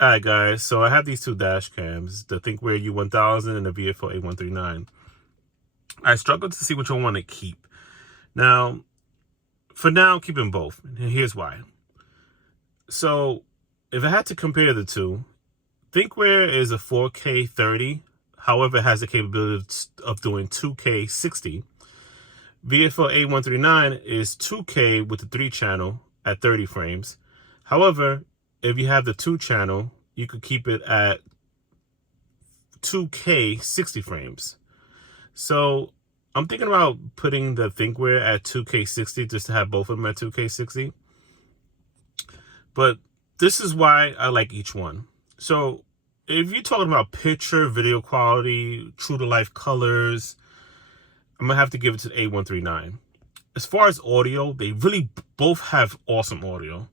Alright guys, so I have these two dash cams, the Thinkware u1000 and the VIOFO A139. I struggled to see which one I want to keep. Now, for now, I'm keeping both, and here's why. So, if I had to compare the two, Thinkware is a 4K 30, however it has the capability of doing 2K 60. VIOFO A139 is 2K with the 3-channel at 30 frames. However, if you have the 2-channel, you could keep it at 2K 60 frames. So I'm thinking about putting the Thinkware at 2K 60 just to have both of them at 2K 60. But this is why I like each one. So if you're talking about picture, video quality, true to life colors, I'm going to have to give it to the A139. As far as audio, they really both have awesome audio.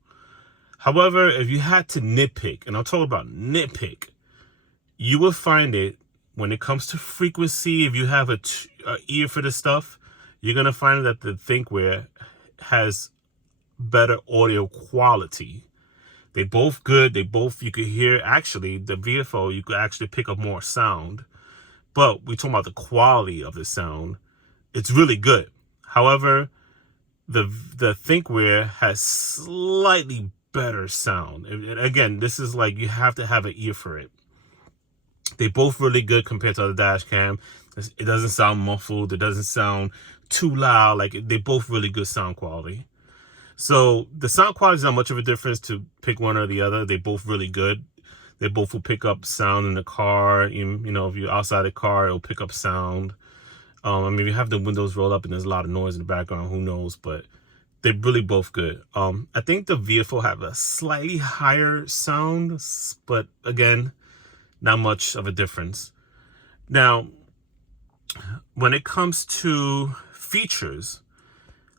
However, if you had to nitpick, and I'm talking about nitpick, you will find it when it comes to frequency. If you have a ear for this stuff, you're going to find that the Thinkware has better audio quality. They both good. They both, you could hear, actually, the VIOFO, you could actually pick up more sound. But we're talking about the quality of the sound. It's really good. However, the Thinkware has slightly better sound. And again, this is like, you have to have an ear for it. They both really good compared to the dash cam. It doesn't sound muffled. It doesn't sound too loud. Like, they both really good sound quality. So the sound quality is not much of a difference to pick one or the other. They both really good. They both will pick up sound in the car. You know, if you're outside the car, it'll pick up sound. I mean, if you have the windows rolled up and there's a lot of noise in the background, who knows? But they're really both good. I think the VIOFO have a slightly higher sound, but again, not much of a difference. Now, when it comes to features,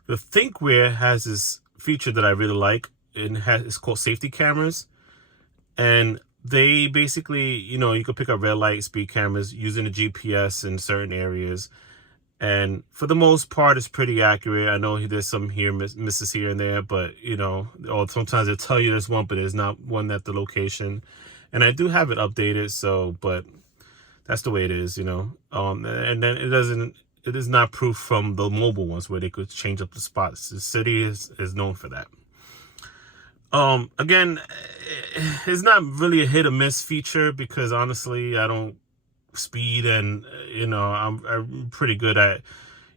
the Thinkware has this feature that I really like. It's called safety cameras. And they basically, you know, you can pick up red light, speed cameras using the GPS in certain areas. And for the most part, it's pretty accurate. I know there's some misses here and there, but, you know, or sometimes they'll tell you there's one, but there's not one at the location. And I do have it updated, so, but that's the way it is, you know. And then it is not proof from the mobile ones where they could change up the spots. The city is known for that. Again, it's not really a hit or miss feature because honestly, I don't speed, and you know, I'm pretty good at,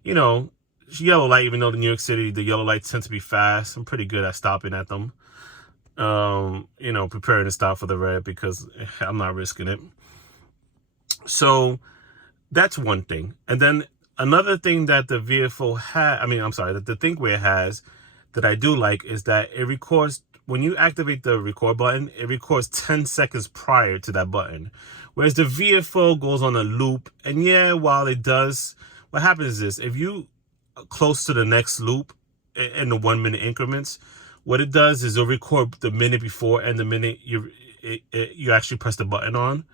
you know, yellow light. Even though in New York City the yellow lights tend to be fast, I'm pretty good at stopping at them. You know, preparing to stop for the red because I'm not risking it. So that's one thing. And then another thing that the VIOFO that the Thinkware has that I do like is that it records. When you activate the record button, it records 10 seconds prior to that button. Whereas the VIOFO goes on a loop. And yeah, while it does, what happens is this: if you are close to the next loop in the 1 minute increments, what it does is it'll record the minute before and the minute you actually press the button on.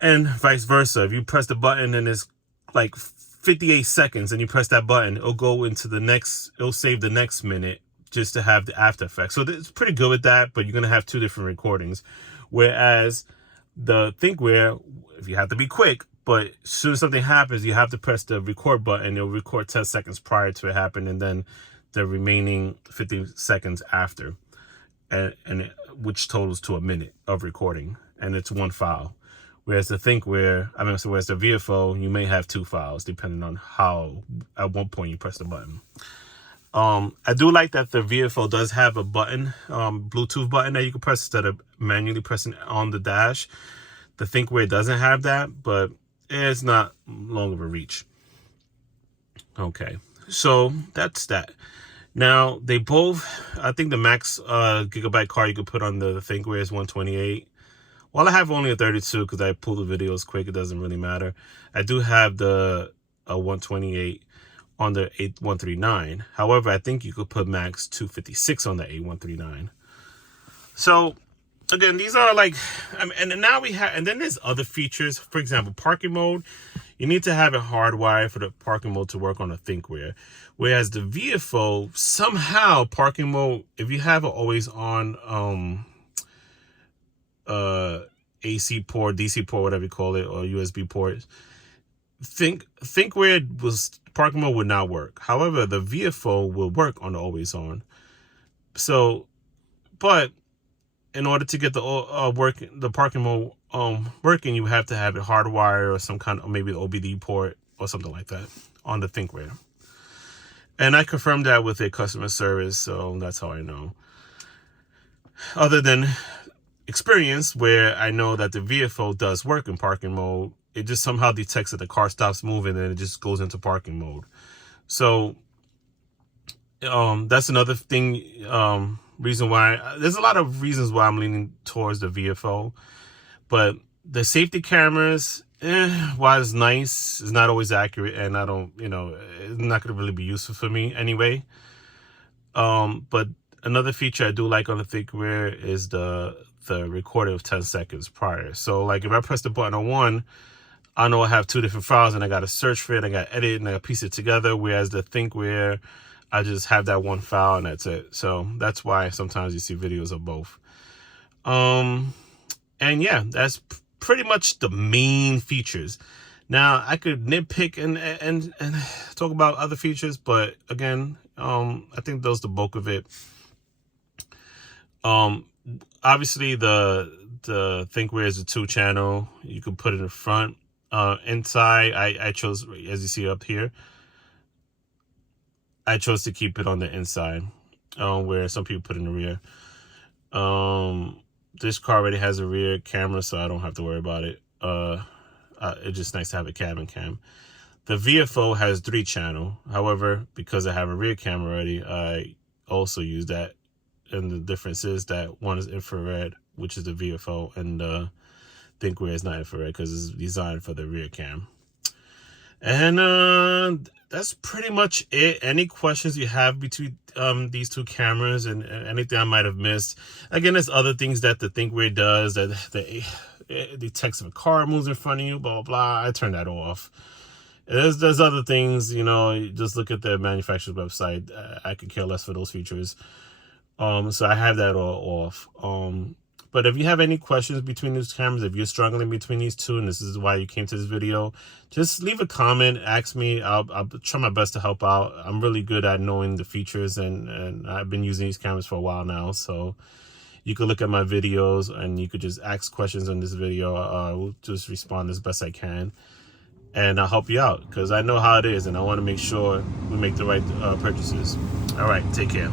And vice versa. If you press the button and it's like 58 seconds and you press that button, it'll go into the next, it'll save the next minute just to have the after effects. So it's pretty good with that, but you're going to have two different recordings. Whereas the Thinkware, if you have to be quick, but as soon as something happens, you have to press the record button. It'll record 10 seconds prior to it happening, and then the remaining 50 seconds after, which totals to a minute of recording, and it's one file. Whereas the Thinkware, whereas the VIOFO, you may have two files depending on how, at one point you press the button. I do like that the VIOFO does have a button, Bluetooth button that you can press instead of manually pressing on the dash. The Thinkware doesn't have that, but it's not long of a reach. Okay, so that's that. Now, they both, I think the max gigabyte card you could put on the Thinkware is 128. While I have only a 32 because I pull the videos quick, it doesn't really matter. I do have the 128 on the A139. However, I think you could put max 256 on the A139. So again, these are like, and now we have, and then there's other features. For example, parking mode. You need to have it hardwired for the parking mode to work on a Thinkware. Whereas the VIOFO, somehow parking mode, if you have it always on AC port, DC port, whatever you call it, or USB port. Thinkware was parking mode would not work. However, the VIOFO will work on the always on. So, but in order to get the parking mode working, you have to have it hardwired or some kind of maybe the OBD port or something like that on the Thinkware. And I confirmed that with a customer service, so that's how I know. Other than experience, where I know that the VIOFO does work in parking mode, it just somehow detects that the car stops moving and it just goes into parking mode. So that's another thing, reason why. There's a lot of reasons why I'm leaning towards the VIOFO, but the safety cameras, while it's nice, it's not always accurate, and I don't, it's not going to really be useful for me anyway. But another feature I do like on the Thinkware is the recording of 10 seconds prior. So like if I press the button on one, I know I have two different files and I got to search for it, I got to edit, and I got to piece it together. Whereas the Thinkware, I just have that one file and that's it. So that's why sometimes you see videos of both. And yeah, that's pretty much the main features. Now I could nitpick and talk about other features, but again, I think those the bulk of it. Obviously the Thinkware is a 2-channel. You can put it in front. Inside, I chose, as you see up here, I chose to keep it on the inside, where some people put in the rear. This car already has a rear camera, so I don't have to worry about it. It's just nice to have a cabin cam. The VIOFO has 3-channel. However, because I have a rear camera already, I also use that. And the difference is that one is infrared, which is the VIOFO, and Thinkware is not infrared because it's designed for the rear cam. And that's pretty much it. Any questions you have between these two cameras and anything I might have missed? Again, there's other things that the Thinkware does, that it detects if a car moves in front of you, blah, blah, blah. I turn that off. There's other things, just look at the manufacturer's website. I could care less for those features. So I have that all off. But if you have any questions between these cameras, if you're struggling between these two, and this is why you came to this video, just leave a comment, ask me. I'll try my best to help out. I'm really good at knowing the features, and I've been using these cameras for a while now. So you could look at my videos and you could just ask questions on this video. We'll just respond as best I can. And I'll help you out because I know how it is, and I want to make sure we make the right purchases. All right, take care.